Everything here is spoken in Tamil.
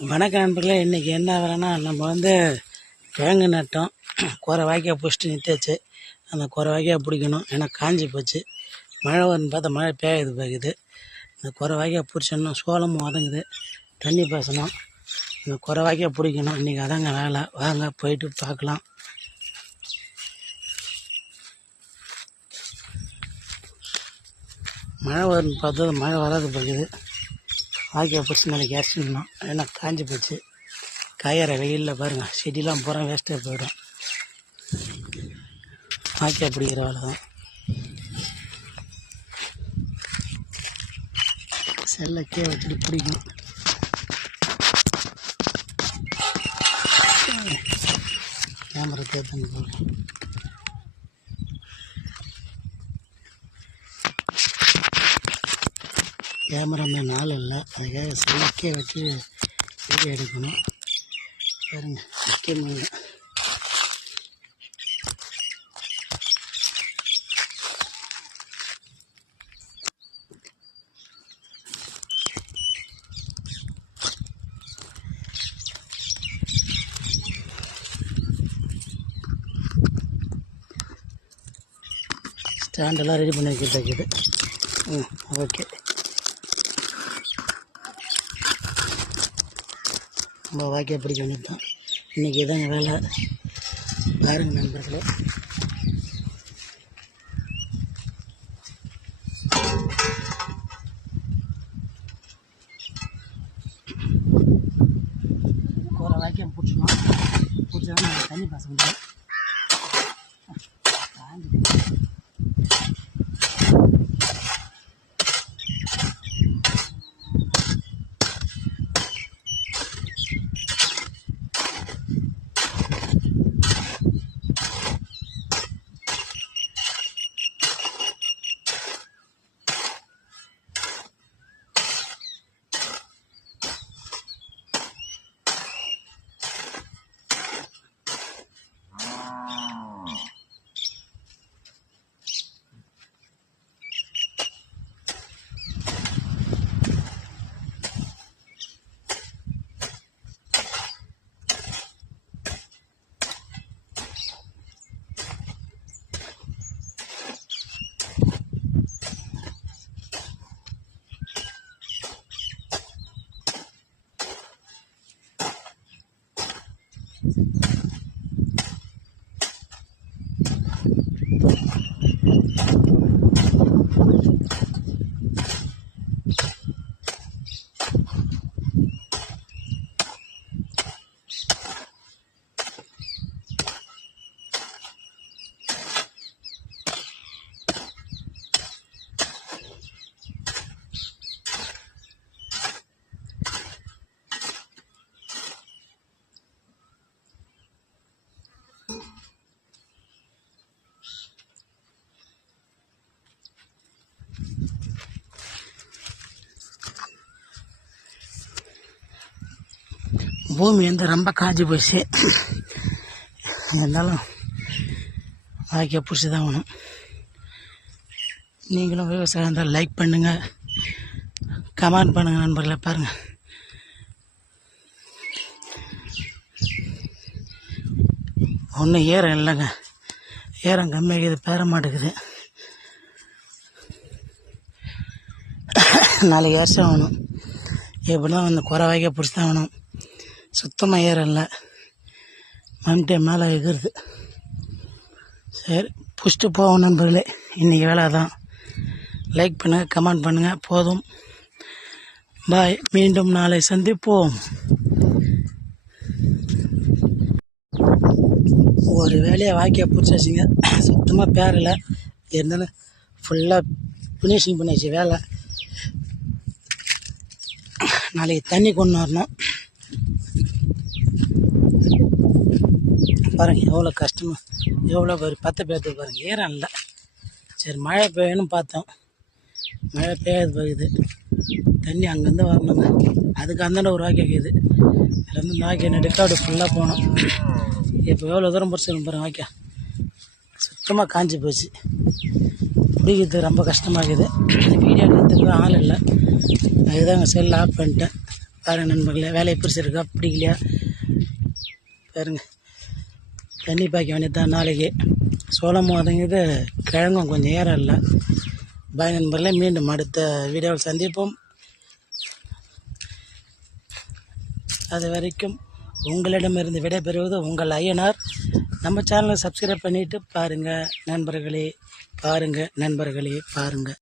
வணக்கம் நண்பர்களே. இன்றைக்கி என்ன வேலைன்னா, நம்ம கிழங்கு நட்டோம். குறை வாய்க்கால் பிடிச்சிட்டு நிறுத்தியாச்சு. அந்த குறை வாய்க்கால் பிடிக்கணும். ஏன்னா காஞ்சி போச்சு. மழை வரும்னு பார்த்தா மழை பெய்யுது போகுது. இந்த குறை வாய்க்கால் பிடிச்சோன்னா சோளமும் வதங்குது. தண்ணி பாசணும். இந்த குறை வாய்க்கால் பிடிக்கணும். இன்றைக்கி அதாங்க வேலை. வாங்க போயிட்டு பார்க்கலாம். மழை வரும்னு பார்த்தா மழை வராது போகுது. வாய்க்கால் பிடிச்சி நாளைக்கு இறச்சிடணும். ஏன்னா காஞ்சி போச்சு. காயற வெயிலில் பாருங்கள், செடியெலாம் பூரா வேஸ்ட்டாக போயிடும். வாய்க்கால் பிடிக்கிற வேலை தான். செல்லக்கே வச்சுட்டு பிடிக்கும். கேமரா தேர்த்து போகிறேன். கேமராமேன் ஆள் இல்லை, அதுக்காக செல்லுக்கே வச்சு வீடியோ எடுக்கணும். பாருங்க, முக்கியமாக ஸ்டாண்டெல்லாம் ரெடி பண்ணி வைக்கிறது. ஓகே. நம்ம வாய்க்கால் பிடிக்க வேண்டியது தான். இன்றைக்கி இதாங்க வேலை. பாருங்கள் நண்பர்களே, ஒரு வாய்க்கால் பிடிச்சோம். பிடிச்சா நம்ம தண்ணி பாச முடியும். பூமி ரொம்ப காஞ்சி போச்சு. இருந்தாலும் வாய்க்கால் பிடிச்சி தான் வேணும். நீங்களும் விவசாயம் இருந்தால் லைக் பண்ணுங்கள், கமெண்ட் பண்ணுங்கள் நண்பர்களை. பாருங்கள், ஒன்றும் ஈரம் இல்லைங்க. ஈரம் கம்மியாகுது, பேர மாட்டேங்குது. நாளைக்கு வருஷம் ஆகணும். எப்படி தான் குறை வாய்க்கால் பிடிச்சி தான் வேணும். சுத்தமாக ஈரம் இல்லை, மம்டே மேலே எகிறது. சரி, பிடிச்சிட்டு போவோம் நண்பர்களே. இன்றைக்கி வேலை தான். லைக் பண்ணுங்கள், கமெண்ட் பண்ணுங்கள். போதும், பாய். மீண்டும் நாளை சந்திப்போம். ஒரு வேலையை வாய்க்கால் பிடிச்சாச்சுங்க. சுத்தமாக பேரில் இருந்தாலும் ஃபுல்லாக ஃபினிஷிங் பண்ணியாச்சு வேலை. நாளைக்கு தண்ணி கொண்டு வரணும். பாருங்கள் எவ்வளோ கஷ்டமாக, எவ்வளோ ஒரு 10 பேர்த்துக்கு பாருங்கள் ஈரம் இல்லை. சரி, மழை பெய்யணும் பார்த்தோம். மழை பெய்யாது போகுது. தண்ணி அங்கேருந்து வரணுங்க. அதுக்கு அந்தாண்ட ஒரு வாய்க்கால் இருக்குது. இதுலேருந்து இந்த வாய்க்கால் நெடுக்காடு ஃபுல்லாக போகணும். இப்போ எவ்வளோ தூரம் பிடிச்சிருக்கும் பாருங்கள். வாய்க்கால் சுத்தமாக காஞ்சி போச்சு. பிடிக்கிறதுக்கு ரொம்ப கஷ்டமாக இருக்குது. வீடியோ எடுக்கிறதுக்கு ஆள் இல்லை. அதுதாங்க செல் ஆஃப் பண்ணிட்டேன். பாருங்கள் நண்பர்களே, வேலையை பிடிச்சிருக்கா பிடிக்கலையா பாருங்கள். தண்ணி பாய்க்க வேண்டியது தான் நாளைக்கு. சோளமும் வதங்கிது, கிழங்கும் கொஞ்சம் ஏறம் இல்லை. பாய் நண்பர்களே, மீண்டும் அடுத்த வீடியோவில் சந்திப்போம். அது வரைக்கும் உங்களிடமிருந்து விடைபெறுவது உங்கள் ஐயனார். நம்ம சேனலை சப்ஸ்கிரைப் பண்ணிவிட்டு பாருங்கள் நண்பர்களே, பாருங்கள்.